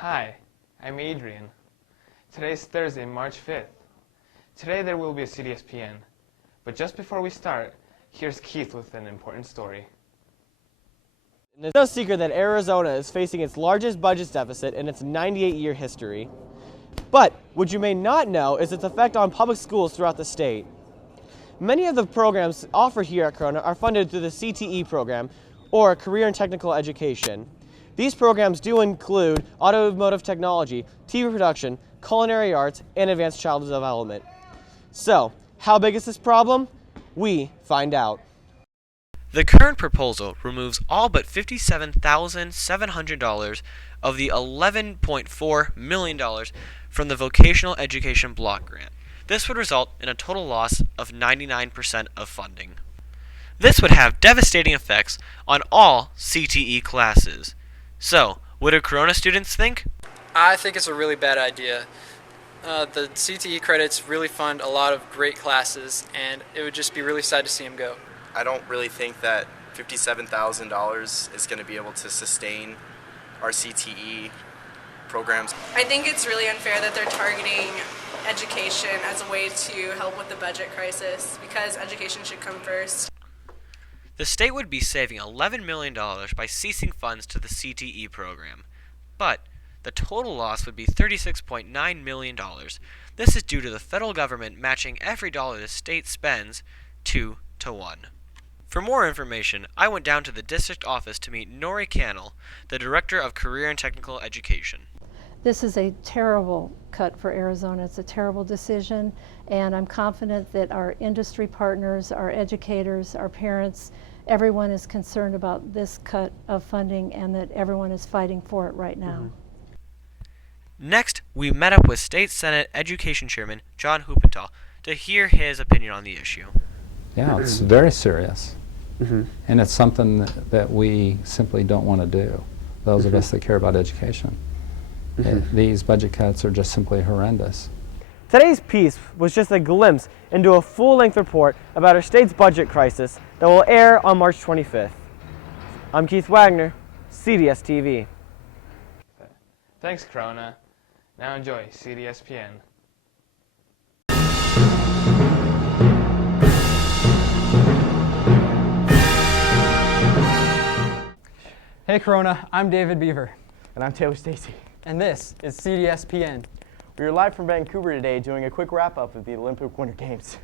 Hi, I'm Adrian. Today is Thursday, March 5th. Today there will be a CDSPN. But just before we start, here's Keith with an important story. It's no secret that Arizona is facing its largest budget deficit in its 98-year history. But what you may not know is its effect on public schools throughout the state. Many of the programs offered here at Corona are funded through the CTE program, or Career and Technical Education. These programs do include automotive technology, TV production, culinary arts, and advanced child development. So, how big is this problem? We find out. The current proposal removes all but $57,700 of the $11.4 million from the vocational education block grant. This would result in a total loss of 99% of funding. This would have devastating effects on all CTE classes. So, what do Corona students think? I think it's a really bad idea. The CTE credits really fund a lot of great classes, and it would just be really sad to see them go. I don't really think that $57,000 is going to be able to sustain our CTE programs. I think it's really unfair that they're targeting education as a way to help with the budget crisis, because education should come first. The state would be saving $11 million by ceasing funds to the CTE program, but the total loss would be $36.9 million. This is due to the federal government matching every dollar the state spends 2 to 1. For more information, I went down to the district office to meet Nori Cannell, the Director of Career and Technical Education. This is a terrible cut for Arizona. It's a terrible decision, and I'm confident that our industry partners, our educators, our parents, everyone is concerned about this cut of funding and that everyone is fighting for it right now. Next, we met up with State Senate Education Chairman John Huppenthal to hear his opinion on the issue. Yeah, it's very serious. And it's something that we simply don't want to do, those of us that care about education. These budget cuts are just simply horrendous. Today's piece was just a glimpse into a full-length report about our state's budget crisis that will air on March 25th. I'm Keith Wagner, CDSTV. Thanks, Corona. Now enjoy CDSPN. Hey Corona, I'm David Beaver. And I'm Taylor Stacy. And this is CDSPN. We are live from Vancouver today doing a quick wrap-up of the Olympic Winter Games.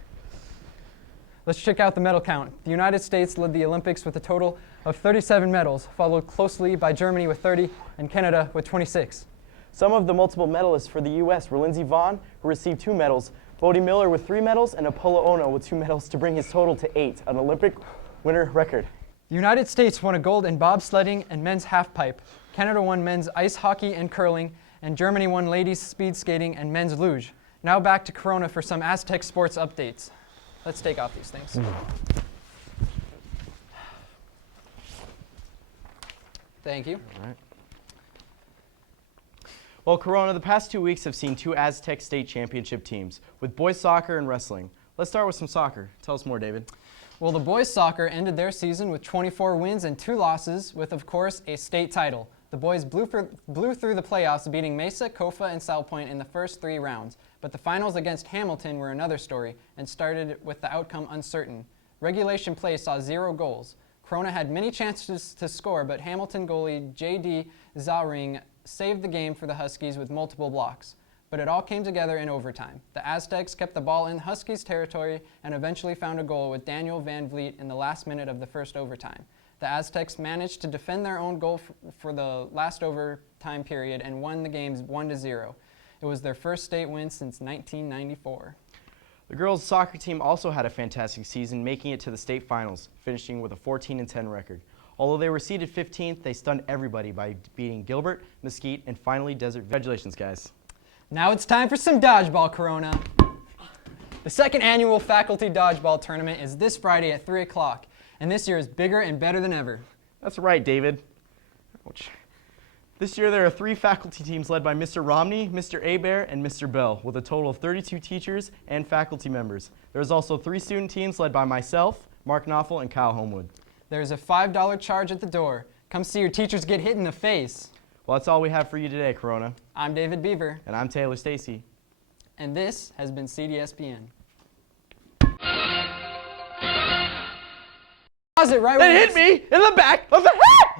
Let's check out the medal count. The United States led the Olympics with a total of 37 medals, followed closely by Germany with 30 and Canada with 26. Some of the multiple medalists for the U.S. were Lindsey Vonn, who received 2 medals, Bodie Miller with 3 medals, and Apolo Ono with 2 medals to bring his total to 8, an Olympic winter record. The United States won a gold in bobsledding and men's halfpipe. Canada won men's ice hockey and curling, and Germany won ladies speed skating and men's luge. Now back to Corona for some Aztec sports updates. Let's take off these things. Thank you. All right. Well, Corona, the past 2 weeks have seen 2 Aztec state championship teams, with boys soccer and wrestling. Let's start with some soccer. Tell us more, David. Well, the boys soccer ended their season with 24 wins and 2 losses, with, of course, a state title. The boys blew through the playoffs, beating Mesa, Kofa, and South Point in the first 3 rounds. But the finals against Hamilton were another story and started with the outcome uncertain. Regulation play saw 0 goals. Corona had many chances to score, but Hamilton goalie J.D. Zawring saved the game for the Huskies with multiple blocks. But it all came together in overtime. The Aztecs kept the ball in Huskies' territory and eventually found a goal with Daniel Van Vliet in the last minute of the first overtime. The Aztecs managed to defend their own goal for the last overtime period and won the games 1-0. It was their first state win since 1994. The girls' soccer team also had a fantastic season, making it to the state finals, finishing with a 14-10 record. Although they were seeded 15th, they stunned everybody by beating Gilbert, Mesquite, and finally Desert. Congratulations, guys. Now it's time for some dodgeball, Corona. The second annual faculty dodgeball tournament is this Friday at 3 o'clock, and this year is bigger and better than ever. That's right, David. Ouch. This year there are 3 faculty teams led by Mr. Romney, Mr. Abear, and Mr. Bell, with a total of 32 teachers and faculty members. There's also 3 student teams led by myself, Mark Knopfel, and Kyle Homewood. There's a $5 charge at the door. Come see your teachers get hit in the face. Well, that's all we have for you today, Corona. I'm David Beaver, And I'm Taylor Stacy. and this has been CDSPN. Pause it right when They it hit me in the back of the head!